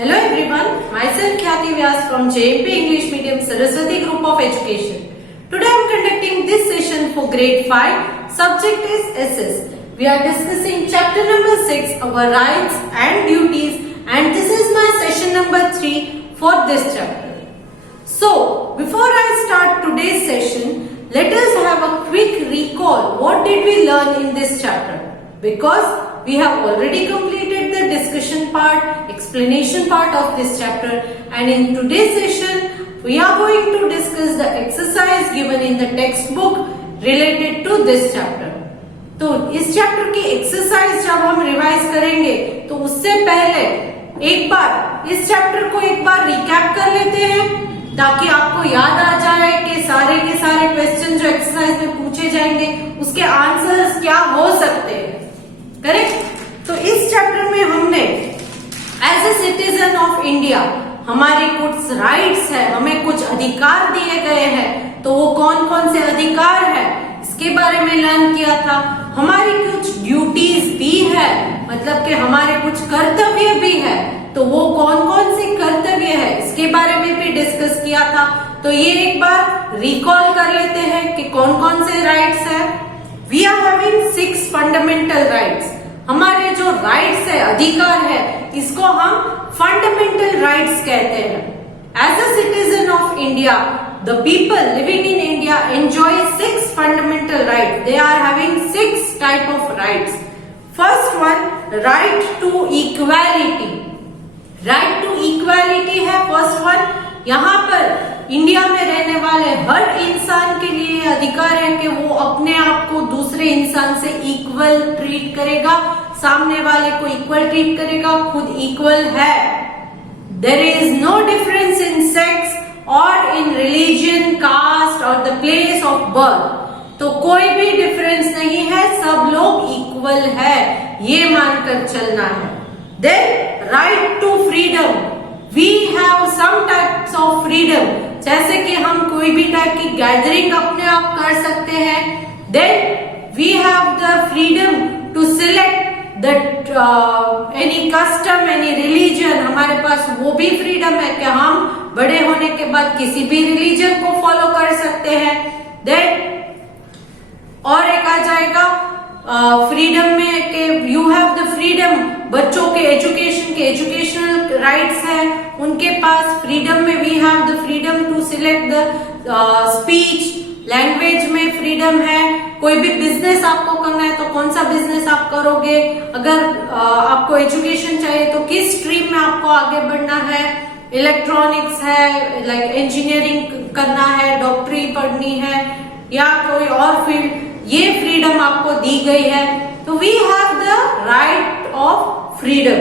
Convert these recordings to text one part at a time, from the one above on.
Hello everyone, myself Khyati Vyas from JMP English Medium Saraswati Group of Education. Today I am conducting this session for grade 5. Subject is SS. We are discussing chapter number 6, our rights and duties, and this is my session number 3 for this chapter. So, before I start today's session, let us have a quick recall. What did we learn in this chapter? Because we have already completed the discussion part, explanation part of this chapter, and in today's session we are going to discuss the exercise given in the textbook related to this chapter. तो इस चैप्टर की एक्सरसाइज जब हम रिवाइज करेंगे तो उससे पहले एक बार इस चैप्टर को एक बार रिकैप कर लेते हैं ताकि आपको याद आ जाए कि सारे के सारे क्वेश्चन जो एक्सरसाइज में पूछे जाएंगे उसके आंसर्स क्या हो सकते हैं। करेक्ट। तो इस चैप्टर में हमने as a citizen of India हमारे कुछ राइट्स है, हमें कुछ अधिकार दिए गए हैं, तो वो कौन कौन से अधिकार है इसके बारे में लर्न किया था। हमारी कुछ ड्यूटीज भी है, मतलब कि हमारे कुछ कर्तव्य भी है, तो वो कौन कौन से कर्तव्य है इसके बारे में भी डिस्कस किया था। तो ये एक बार रिकॉल कर लेते हैं कि कौन कौन से राइट्स है। We are having 6 fundamental rights. हमारे जो राइट्स है, अधिकार है, इसको हम फंडामेंटल राइट्स कहते हैं। As a citizen of India, the people living in India enjoy 6 fundamental rights. They are having 6 type of rights. First one, right to equality. Right to equality है first one। यहाँ पर इंडिया में रहने वाले हर इंसान के लिए अधिकार है कि वो अपने आप को दूसरे इंसान से इक्वल ट्रीट करेगा, सामने वाले को इक्वल ट्रीट करेगा, खुद इक्वल है। There is no difference in sex or in religion, caste or the place of birth. तो कोई भी डिफरेंस नहीं है, सब लोग इक्वल है, ये मानकर चलना है। Then right to freedom. We have some types of freedom. जैसे कि हम कोई भी टाइप की गैदरिंग अपने आप कर सकते हैं। Then we have the freedom to select that any custom, any religion. हमारे पास वो भी फ्रीडम है कि हम बड़े होने के बाद किसी भी रिलीजन को फॉलो कर सकते हैं। Then और एक आ जाएगा फ्रीडम में कि यू हैव द फ्रीडम, बच्चों के एजुकेशन के एजुकेशनल राइट्स हैं उनके पास। फ्रीडम में we have the freedom to select the speech, language में फ्रीडम है। कोई भी बिजनेस आपको करना है तो कौन सा बिजनेस आप करोगे, अगर आपको एजुकेशन चाहिए तो किस स्ट्रीम में आपको आगे बढ़ना है, इलेक्ट्रॉनिक्स है, लाइक इंजीनियरिंग करना है, डॉक्टरी पढ़नी है या कोई और फील्ड, ये फ्रीडम आपको दी गई है। तो we have the right of freedom.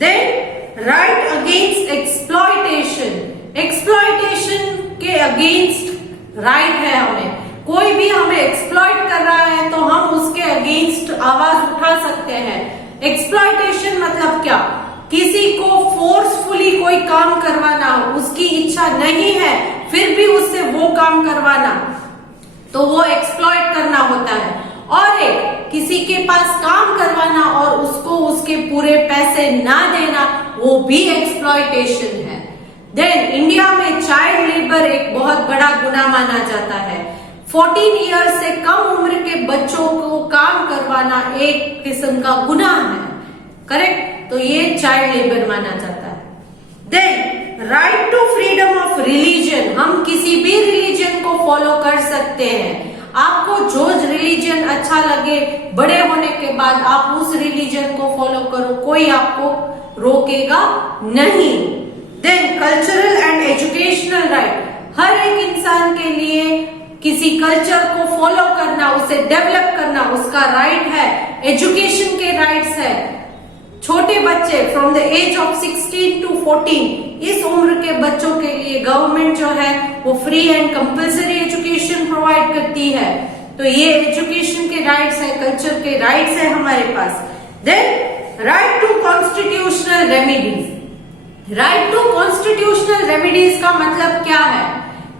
Then right against exploitation. Exploitation के अगेंस्ट राइट है हमें। कोई भी हमें एक्सप्लॉइट कर रहा है तो हम उसके अगेंस्ट आवाज उठा सकते हैं। एक्सप्लॉयटेशन मतलब क्या, किसी को फोर्सफुली कोई काम करवाना, उसकी इच्छा नहीं है फिर भी उससे वो काम करवाना, तो वो एक्सप्लॉइट करना होता है। और एक किसी के पास काम करवाना और उसको उसके पूरे पैसे ना देना, वो भी एक्सप्लॉइटेशन है। देन इंडिया में चाइल्ड लेबर एक बहुत बड़ा गुनाह माना जाता है। 14 ईयर से कम उम्र के बच्चों को काम करवाना एक किस्म का गुनाह है। करेक्ट। तो ये चाइल्ड लेबर माना जाता है। Then right to freedom of religion. हम किसी भी रिलीजन को फॉलो कर सकते हैं। आपको जो रिलीजन अच्छा लगे, बड़े होने के बाद आप उस रिलीजन को फॉलो करो, कोई आपको रोकेगा नहीं। Then cultural and educational right. हर एक इंसान के लिए किसी कल्चर को फॉलो करना, उसे डेवलप करना उसका राइट है। एजुकेशन के राइट्स है। छोटे बच्चे from the age of 16 to 14 इस उम्र के बच्चों के लिए गवर्नमेंट जो है वो free and compulsory education provide करती है। तो ये एजुकेशन के राइट्स है, कल्चर के राइट्स है हमारे पास। Then right to constitutional remedies. Right to constitutional remedies का मतलब क्या है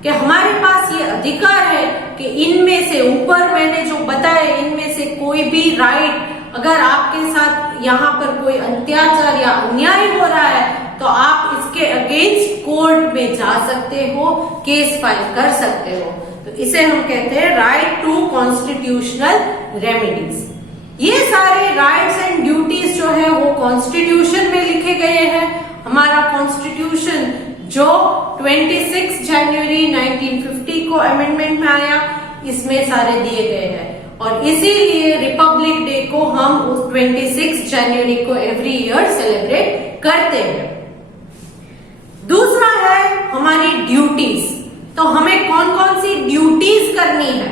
कि हमारे पास ये अधिकार है कि इनमें से ऊपर मैंने जो बताया इनमें से कोई भी राइट, अगर आपके साथ यहाँ पर कोई अत्याचार या अन्याय हो रहा है तो आप इसके अगेंस्ट कोर्ट में जा सकते हो, केस फाइल कर सकते हो। तो इसे हम कहते हैं राइट टू कॉन्स्टिट्यूशनल रेमेडीज। ये सारे राइट्स एंड ड्यूटीज जो है वो कॉन्स्टिट्यूशन में लिखे गए हैं। हमारा कॉन्स्टिट्यूशन जो 26 जनवरी 1950 को अमेंडमेंट में आया, इसमें सारे दिए गए हैं और इसीलिए रिपब्लिक डे को हम उस 26 जनवरी को एवरी ईयर सेलिब्रेट करते हैं। दूसरा है हमारी ड्यूटीज। तो हमें कौन कौन सी ड्यूटीज करनी है?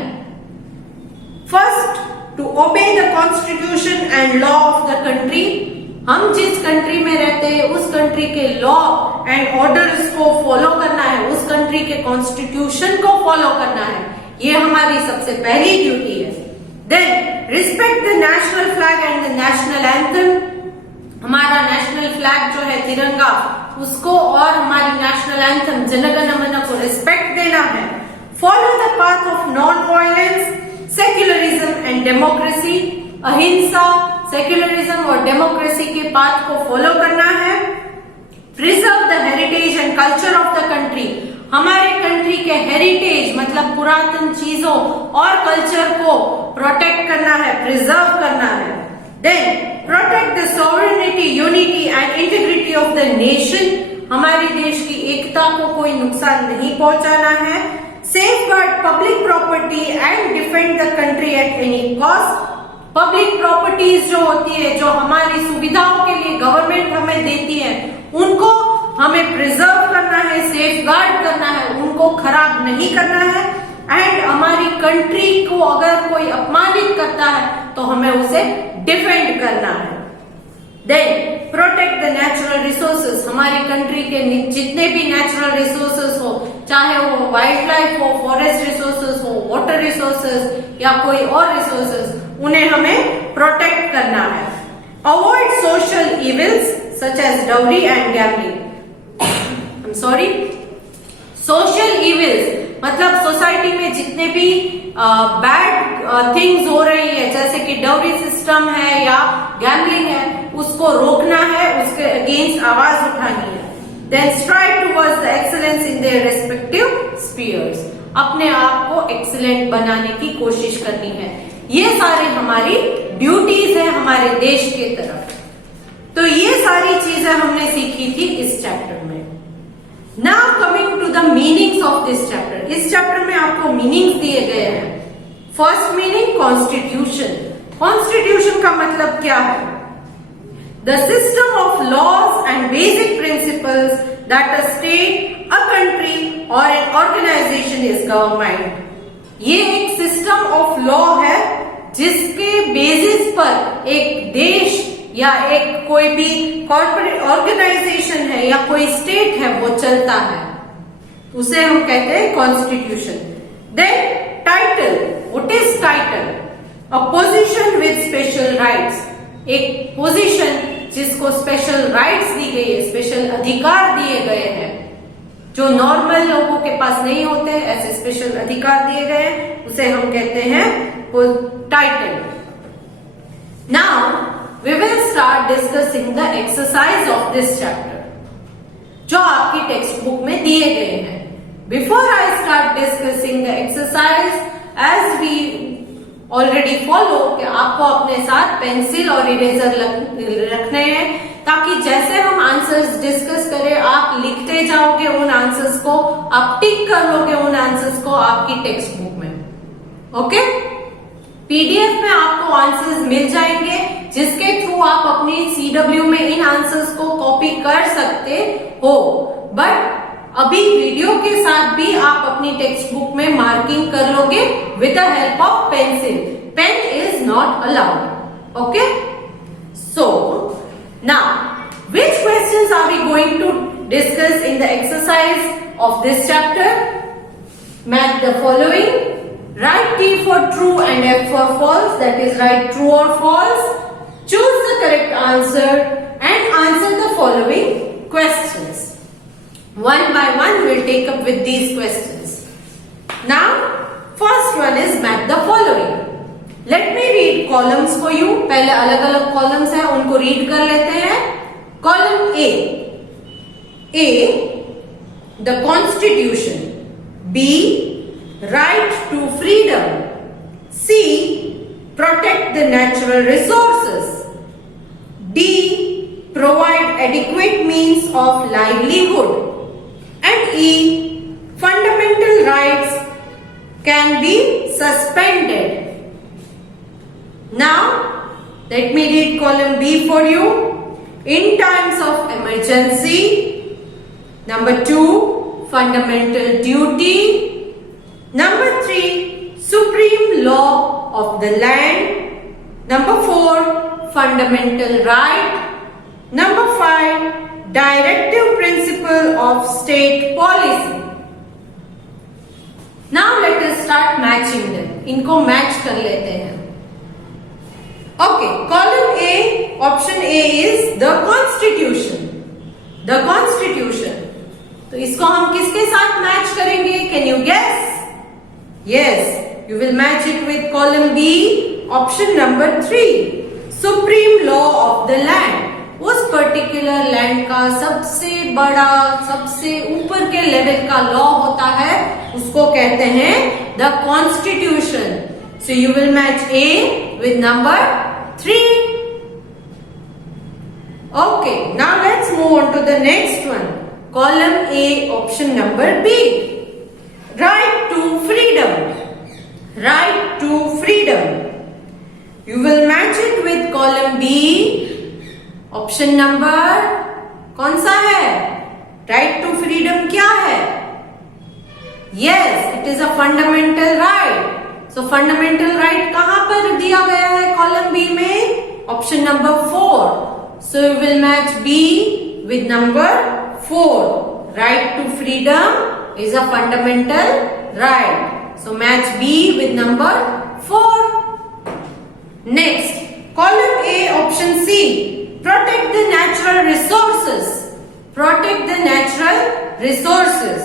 First, to obey the constitution and law of the country. हम जिस कंट्री में रहते हैं उस कंट्री के लॉ एंड ऑर्डर्स को फॉलो करना है, उस कंट्री के कॉन्स्टिट्यूशन को फॉलो करना है, ये हमारी सबसे पहली ड्यूटी है। Then respect the national flag and the national anthem. हमारा नेशनल फ्लैग जो है तिरंगा, उसको और हमारी नेशनल एंथम जनगण मन को रिस्पेक्ट देना है। Follow the path of non violence, secularism and democracy. अहिंसा, सेक्युलरिज्म और डेमोक्रेसी के पाथ को फॉलो करना है। Preserve the heritage and culture of the country. हमारे कंट्री के हेरिटेज मतलब पुरातन चीजों और कल्चर को प्रोटेक्ट करना है, प्रिजर्व करना है। Then protect the sovereignty, unity and integrity of the nation. हमारे देश की एकता को कोई नुकसान नहीं पहुंचाना है। Safeguard public property and defend the country at any cost. Public properties जो होती है, जो हमारी सुविधाओं के लिए गवर्नमेंट हमें देती है, उनको हमें प्रिजर्व करना है, सेफगार्ड करना है, उनको खराब नहीं करना है। एंड हमारी कंट्री को अगर कोई अपमानित करता है तो हमें उसे डिफेंड करना है। Then protect the natural resources. हमारी कंट्री के जितने भी नेचुरल रिसोर्सेज हो, चाहे वो वाइल्ड लाइफ हो, फॉरेस्ट रिसोर्सेज हो, वाटर रिसोर्सेज या कोई और रिसोर्सेज, उन्हें हमें प्रोटेक्ट करना है। Avoid social evils such as dowry and gambling. I am sorry, social evils मतलब सोसाइटी में जितने भी बैड थिंग्स हो रही है, जैसे कि डाउरी सिस्टम है या गैम्बलिंग है, उसको रोकना है, उसके अगेंस्ट आवाज उठानी है। Then strive towards the excellence in their respective spheres. अपने आप को एक्सीलेंट बनाने की कोशिश करनी है। ये सारी हमारी ड्यूटीज है हमारे देश के तरफ। तो ये सारी चीजें हमने सीखी थी इस चैप्टर में। Now coming to the meanings of this chapter. इस चैप्टर में आपको मीनिंग्स दिए गए हैं। First meaning constitution. कॉन्स्टिट्यूशन का मतलब क्या है? The system of laws and basic principles that a state, a country और एन ऑर्गेनाइजेशन इज गवर्नमेंट। ये एक सिस्टम ऑफ लॉ है जिसके बेसिस पर एक देश या एक कोई भी कॉर्पोरेट ऑर्गेनाइजेशन है या कोई स्टेट है वो चलता है, उसे हम कहते हैं constitution. Then title. What is title? A position with special rights. एक पोजीशन जिसको स्पेशल राइट्स दी गई है, स्पेशल अधिकार दिए गए हैं, जो नॉर्मल लोगों के पास नहीं होते, ऐसे स्पेशल अधिकार दिए गए हैं, उसे हम कहते हैं title. Now we will start discussing the exercise of this chapter, जो आपकी टेक्स्ट बुक में दिए गए हैं। Before I start discussing the exercise, as we already follow, कि आपको अपने साथ पेंसिल और इरेजर रखने हैं, ताकि जैसे हम आंसर्स डिस्कस करें आप लिखते जाओगे उन आंसर्स को, आप टिक कर लोगे उन आंसर्स को आपकी टेक्स्ट बुक में। ओके? पीडीएफ में आपको आंसर्स मिल जाएंगे जिसके थ्रू आप अपनी CW में इन आंसर्स को कॉपी कर सकते हो। बट अभी वीडियो के साथ भी आप अपनी टेक्स्ट बुक में मार्किंग कर लोगे with the help of pencil. Pen is not allowed. Okay? So now which questions are we going to discuss in the exercise of this chapter? Match the following. Write T for true and F for false, that is write true or false. Choose the correct answer and answer the following questions. One by one we will take up with these questions. Now first one is match the following. Let me read columns for you. पहले अलग अलग columns हैं उनको read कर लेते हैं. Column A, A. The Constitution. B. Right to freedom. C. Protect the natural resources. D. Provide adequate means of livelihood. And E. Fundamental rights can be suspended. Now, let me read column B for you. In times of emergency. Number 2, fundamental duty. Number 3, supreme law of the land. Number 4, fundamental right. Number 5, directive principle of state policy. Now let us start matching them. इनको मैच कर लेते हैं. Okay, column A, option A is the Constitution. The Constitution. तो इसको हम किसके साथ मैच करेंगे? Can you guess? Yes, you will match it with column B, option number 3. Supreme law of the land. उस पर्टिकुलर लैंड का सबसे बड़ा, सबसे ऊपर के लेवल का लॉ होता है, उसको कहते हैं the constitution. So you will match A with number 3. Okay, now let's move on to the next one. Column A, option number B. Right to freedom. Right to freedom. You will match it with column B. Option number कौन सा है? Right to freedom क्या है? Yes, it is a fundamental right. So fundamental right कहां पर दिया गया है कॉलम बी में? Option number 4. So you will match B with number 4. Right to freedom is a fundamental right. So match B with number 4. Next, column A, option C. Protect the natural resources. Protect the natural resources.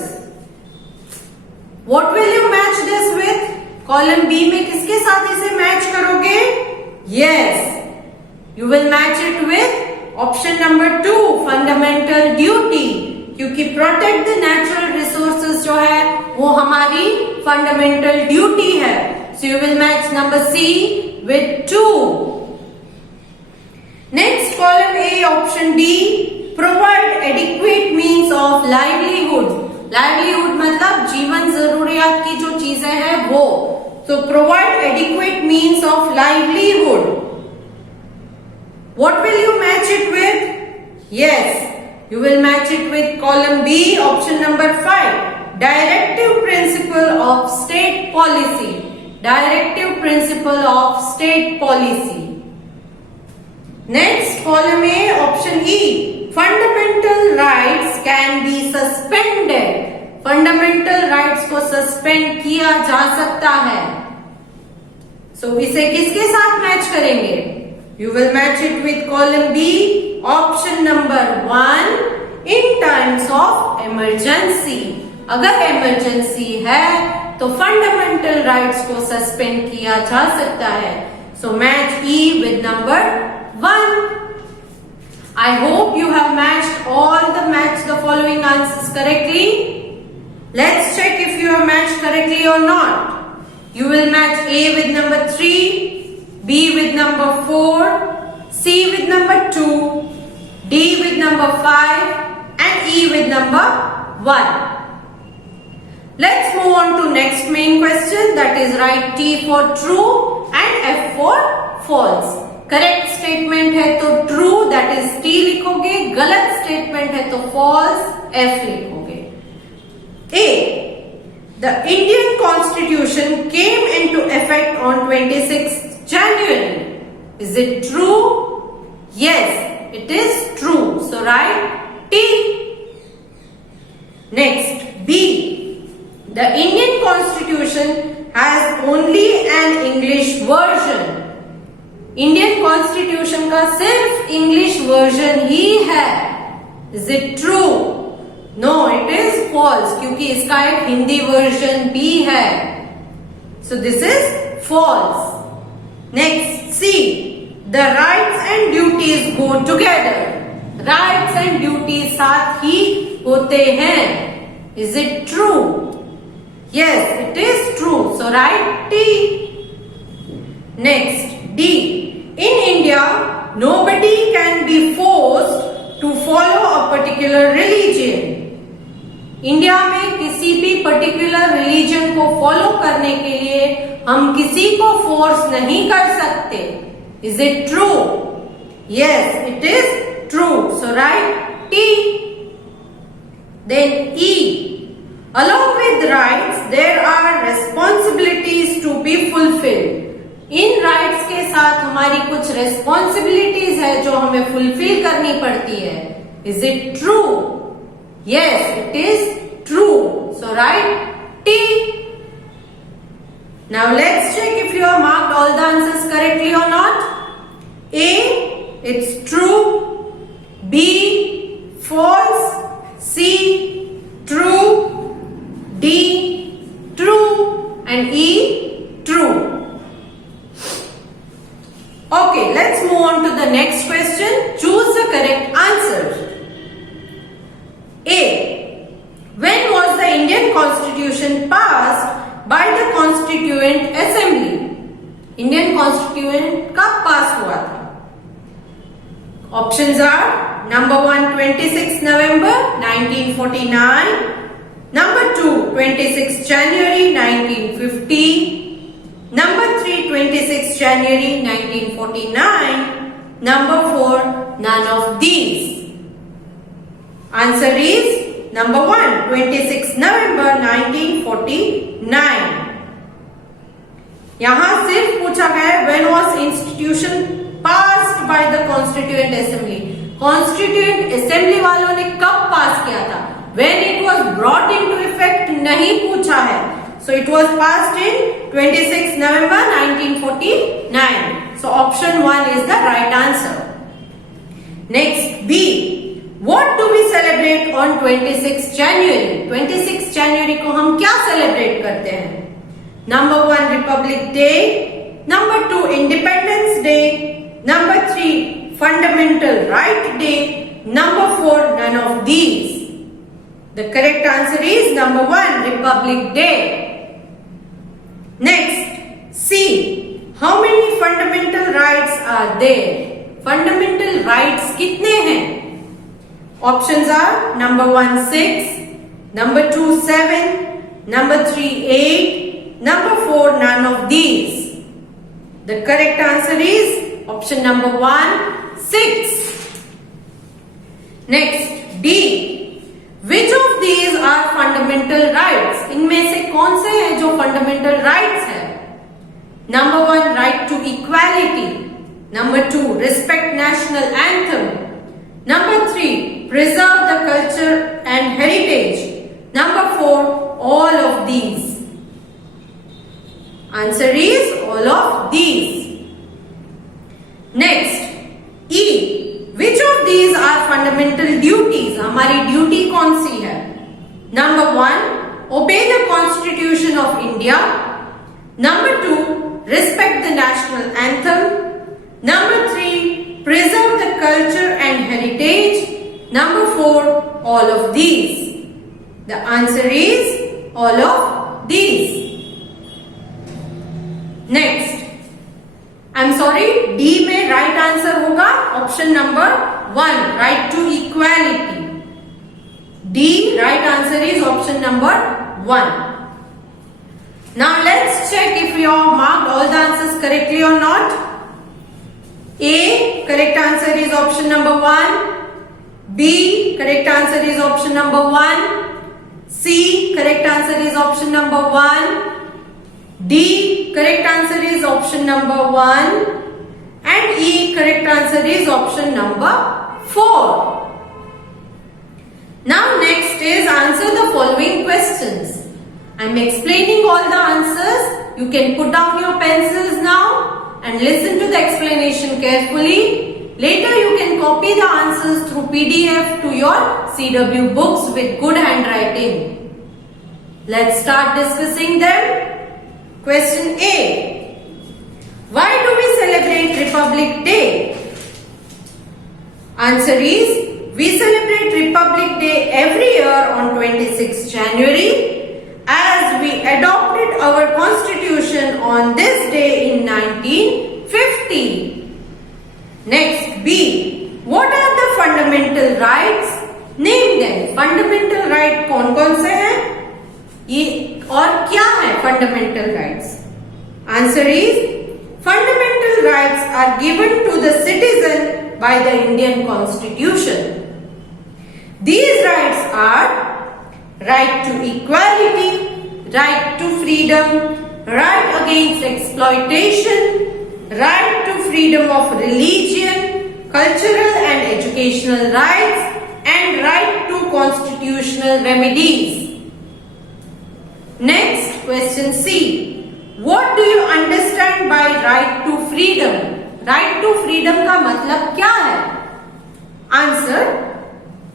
What will you match this with? Column B में किसके साथ इसे मैच करोगे? Yes, you will match it with option number 2, fundamental duty. क्योंकि protect the natural resources जो है वो हमारी fundamental duty है. So you will match number C with 2. Next, column A, option D. Provide adequate means of livelihood. Livelihood मतलब जीवन जरूरियात की जो चीजें हैं वो. So provide adequate means of livelihood. What will you match it with? Yes, you will match it with column B, option number 5. Directive principle of state policy. Directive principle of state policy. Next, column A, option E. Fundamental rights can be suspended. Fundamental rights को suspend किया जा सकता है. So इसे किसके साथ मैच करेंगे? You will match it with column B, option number 1. In times of emergency. अगर emergency है तो fundamental rights को suspend किया जा सकता है. So match E with number 1. I hope you have matched the following answers correctly. Let's check if you have matched correctly or not. You will match A with number 3, B with number 4, C with number 2, D with number 5 and E with number 1. Let's move on to next main question, that is write T for true and F for false. Correct statement है तो true, that is T लिखोगे. गलत स्टेटमेंट है तो false, F लिखोगे. A, the Indian constitution came into effect on 26 January. Is it true? Yes, it is true. So write T. Next, B, the Indian constitution has only an English version. Indian constitution का सिर्फ English version ही है. Is it true? No, it is false, क्योंकि इसका एक Hindi version भी है. So this is false. Next, C, the rights and duties go together. Rights and duties साथ ही होते हैं. Is it true? Yes, it is true. So right T. Next D. In India nobody can be forced to follow a particular religion. India में किसी भी particular religion को फॉलो करने के लिए हम किसी को फोर्स नहीं कर सकते. Is it true? Yes, it is true. So right T. Then E. Along with rights, there are responsibilities to be fulfilled. इन राइट्स के साथ हमारी कुछ रेस्पॉन्सिबिलिटीज है जो हमें फुलफिल करनी पड़ती है. Is it true? Yes, it is true. So right T. Now let's check if you have marked all the answers correctly और not. A, it's true. B, false. C, true. D, true. And E, true. Okay, let's move on to the next question. Choose the correct answer. A. When was the Indian Constitution passed by the Constituent Assembly? Indian Constituent कब पास हुआ था? Options are number 1, 26 November 1949, number 2, 26 January 1950, number 3, 26 January 1949. Number 4, none of these. Answer is number 1, 26 November 1949. यहां सिर्फ पूछा गया है when was institution passed by the Constituent Assembly. Constituent Assembly वालों ने कब पास किया था? When it was brought into effect नहीं पूछा है. So it was passed in 26 November 1949. So option 1 is the right answer. Next, B. What do we celebrate on 26 January? 26 January को हम क्या celebrate करते हैं? Number 1, Republic Day. Number 2, Independence Day. Number 3, Fundamental Right Day. Number 4, none of these. The correct answer is number 1, Republic Day. Next, C. How many fundamental rights are there? Fundamental rights कितने हैं? Options are number 1, 6, number 2, 7, number 3, 8, number 4, none of these. The correct answer is option number 1, 6. Next, D. Which of these are fundamental rights? इनमें से कौन से हैं जो fundamental rights हैं? Number 1, right to equality. Number 2, respect national anthem. Number 3, preserve the culture and heritage. Number 4, all of these. Answer is all of these. Next, E. Which of these are fundamental duties? हमारी ड्यूटी कौन सी है? Number 1, obey the Constitution of India. Number 2, respect the national anthem. Number 3, preserve the culture and heritage. Number 4, all of these. The answer is all of these. Next, I'm sorry, D में right answer होगा option number 1, right to equality. D right answer is option number 1. Now let's check if you have marked all the answers correctly or not. A correct answer is option number 1. B correct answer is option number 1. C correct answer is option number 1. D correct answer is option number 1 and E correct answer is option number 4. Now next is answer the following questions. I am explaining all the answers. You can put down your pencils now and listen to the explanation carefully. Later you can copy the answers through PDF to your CW books with good handwriting. Let's start discussing them. Question A. Why do we celebrate Republic Day? Answer is We celebrate Republic Day every year on 26th January as we adopted our constitution on this day in 1950. Next, B. What are the fundamental rights? Name them. Fundamental right कौन-कौन से हैं? ये और क्या है fundamental rights? Answer is fundamental rights are given to the citizen by the Indian Constitution. These rights are right to equality, right to freedom, right against exploitation, right to freedom of religion, cultural and educational rights, and right to constitutional remedies. Next, question C. What do you understand by right to freedom? Right to freedom का मतलब क्या है? Answer.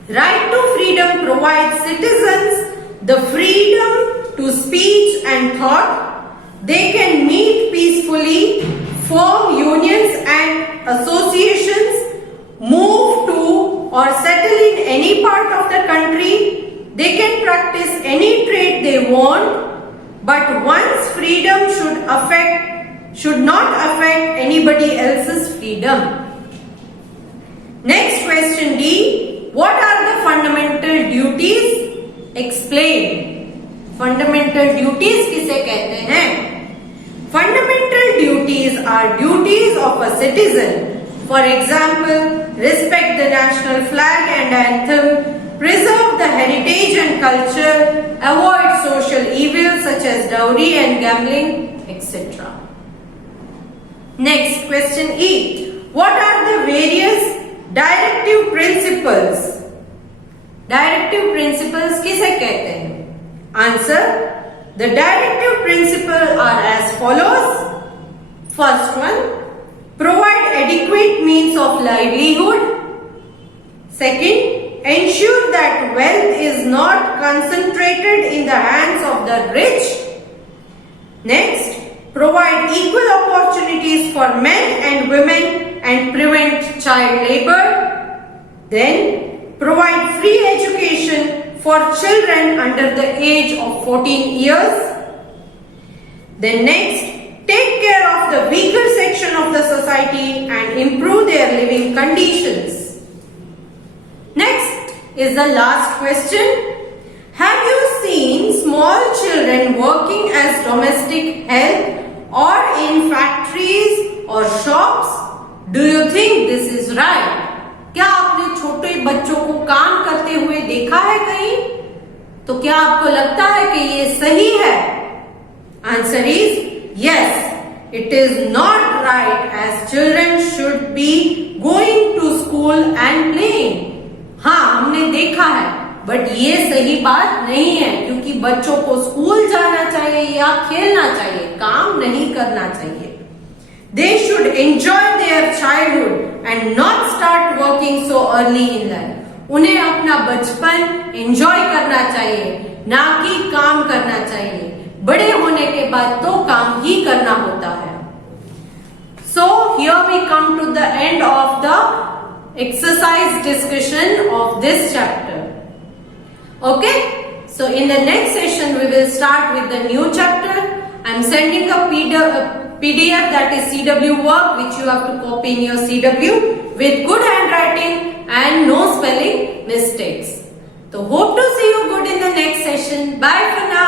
Right to freedom provides citizens the freedom to speech and thought. They can meet peacefully, form unions and associations, move to or settle in any part of the country. They can practice any trade they want, but one's freedom should not affect anybody else's freedom. Next question D. What are the fundamental duties? Explain. Fundamental duties किसे कहते हैं? Fundamental duties are duties of a citizen. For example, respect the national flag and anthem, preserve the heritage and culture, avoid social evils such as dowry and gambling, etc. Next, question E. What are the various directive principles? Directive principles किसे कहते हैं? Answer. The directive principles are as follows. First one, provide adequate means of livelihood. Second, ensure that wealth is not concentrated in the hands of the rich. Next, provide equal opportunities for men and women and prevent child labor. Then, provide free education for children under the age of 14 years. Then next, take care of the weaker section of the society and improve their living conditions. Next is the last question. Have you seen small children working as domestic help or in factories or shops? Do you think this is right? क्या आपने छोटे बच्चों को काम करते हुए देखा है कहीं? तो क्या आपको लगता है कि ये सही है? Answer is yes. It is not right as children should be going to school and playing. हाँ, हमने देखा है, बट ये सही बात नहीं है क्योंकि बच्चों को स्कूल जाना चाहिए या खेलना चाहिए, काम नहीं करना चाहिए. They should enjoy their childhood and not start working so early in life. उन्हें अपना बचपन एंजॉय करना चाहिए, ना कि काम करना चाहिए. बड़े होने के बाद तो काम ही करना होता है. So here we come to the end of the exercise discussion of this chapter. Okay? So in the next session we will start with the new chapter. I am sending a PDF that is CW work which you have to copy in your CW with good handwriting and no spelling mistakes. So hope to see you good in the next session. Bye for now.